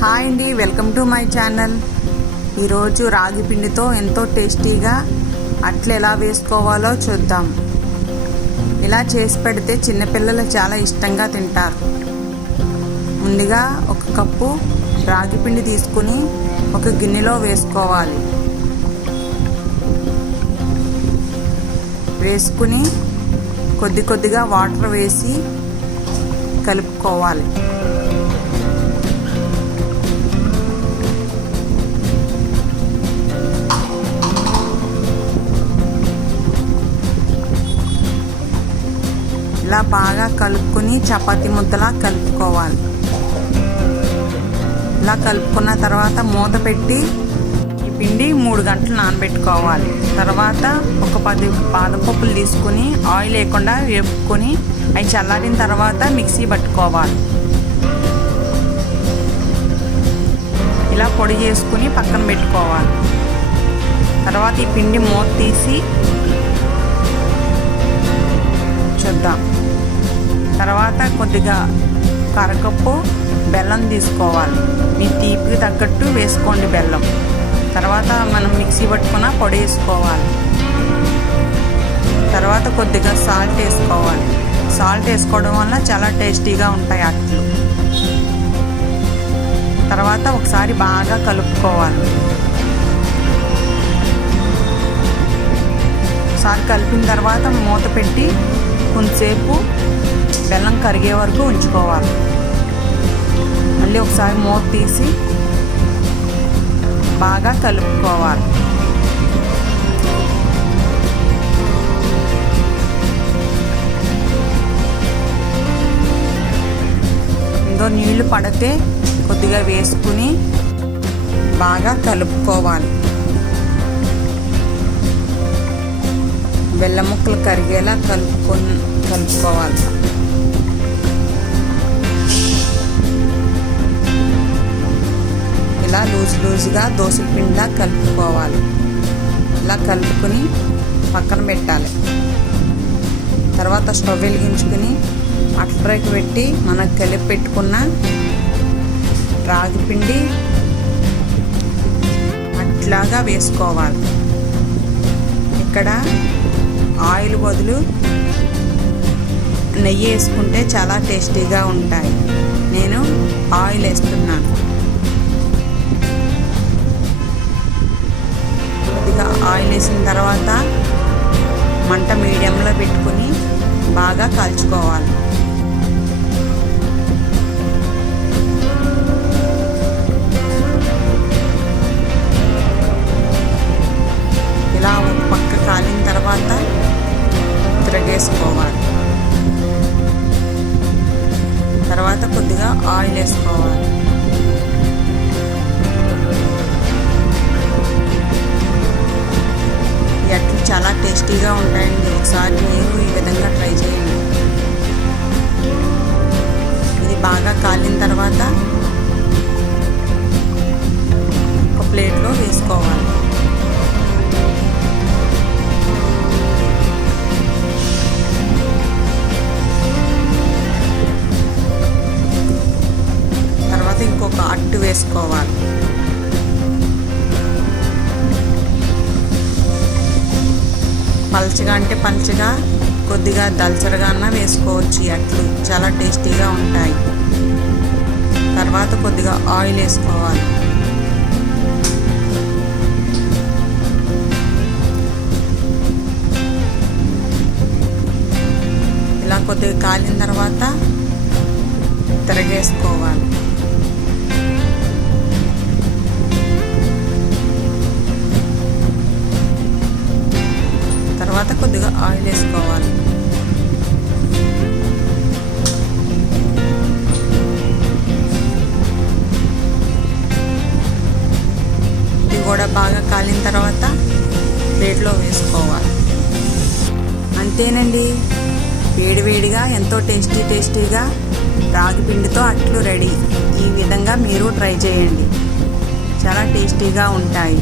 Hi అండి, welcome to my channel. ఈరోజు రాగి పిండితో ఎంతో టేస్టీగా అట్లు ఎలా వేసుకోవాలో చూద్దాం. ఇలా చేసి పెడితే చిన్నపిల్లలు చాలా ఇష్టంగా తింటారు. ముందుగా ఒక కప్పు రాగి పిండి తీసుకుని ఒక గిన్నెలో వేసుకోవాలి. వేసుకుని కొద్దిగా వాటర్ వేసి కలుపుకోవాలి. ఇలా బాగా కలుపుకొని చపాతీ ముద్దలా కలుపుకోవాలి. ఇలా కలుపుకున్న తర్వాత మూత పెట్టి ఈ పిండి 3 గంటలు నానబెట్టుకోవాలి. తర్వాత ఒక 10 బాదం పప్పులు తీసుకుని ఆయిల్ లేకుండా వేపుకొని అవి చల్లారిన తర్వాత మిక్సీ పట్టుకోవాలి. ఇలా పొడి చేసుకుని పక్కన పెట్టుకోవాలి. తర్వాత ఈ పిండి మూత తీసి చూద్దాం. తర్వాత కొద్దిగా అరకప్పు బెల్లం తీసుకోవాలి. మీ తీపికి తగ్గట్టు వేసుకోండి బెల్లం. తర్వాత మనం మిక్సీ పట్టుకున్న పొడి వేసుకోవాలి. తర్వాత కొద్దిగా సాల్ట్ వేసుకోవాలి. సాల్ట్ వేసుకోవడం వల్ల చాలా టేస్టీగా ఉంటాయి అట్లు. తర్వాత ఒకసారి బాగా కలుపుకోవాలి. ఒకసారి కలిపిన తర్వాత మూత పెట్టి కొంతసేపు బెల్లం కరిగే వరకు ఉంచుకోవాలి. మళ్ళీ ఒకసారి మూత తీసి బాగా కలుపుకోవాలి. ఇందులో నీళ్లు పడితే కొద్దిగా వేసుకుని బాగా కలుపుకోవాలి. బెల్లం ముక్కలు కరిగేలా కలుపుకోవాలి. ఇలా లూజుగా దోసల పిండిలా కలుపుకోవాలి. ఇలా కలుపుకొని పక్కన పెట్టాలి. తర్వాత స్టవ్ వెలిగించుకుని అట్ల రేకు పెట్టి మనకు కలిపి పెట్టుకున్న రాగి పిండి అట్లాగా వేసుకోవాలి. ఇక్కడ ఆయిల్ బదులు నెయ్యి వేసుకుంటే చాలా టేస్టీగా ఉంటాయి. నేను ఆయిల్ వేస్తున్నాను. కొద్దిగా ఆయిల్ వేసిన తర్వాత మంట మీడియంలో పెట్టుకుని బాగా కాల్చుకోవాలి. ఇలా ఒక పక్క కాలిన తర్వాత తిరగేసుకోవాలి. తర్వాత కొద్దిగా ఆయిల్ వేసుకోవాలి. ఈ అట్లు చాలా టేస్టీగా ఉంటాయండి. ఒకసారి మీరు ఈ విధంగా ట్రై చేయండి. ఇది బాగా కాలిన తర్వాత ఒక ప్లేట్లో వేసుకోవాలి. ఇంకొక అట్టు వేసుకోవాలి. పల్చగా అంటే పల్చగా, కొద్దిగా దల్చరగా అన్నా వేసుకోవచ్చు. ఈ అట్లు చాలా టేస్టీగా ఉంటాయి. తర్వాత కొద్దిగా ఆయిల్ వేసుకోవాలి. ఇలా కొద్దిగా కాలిన తర్వాత తిరగేసుకోవాలి. తర్వాత కొద్దిగా ఆయిల్ వేసుకోవాలి. ఇది కూడా బాగా కాలిన తర్వాత ప్లేట్లో వేసుకోవాలి. అంతేనండి, వేడివేడిగా ఎంతో టేస్టీగా రాగి పిండితో అట్లు రెడీ. ఈ విధంగా మీరు ట్రై చేయండి. చాలా టేస్టీగా ఉంటాయి.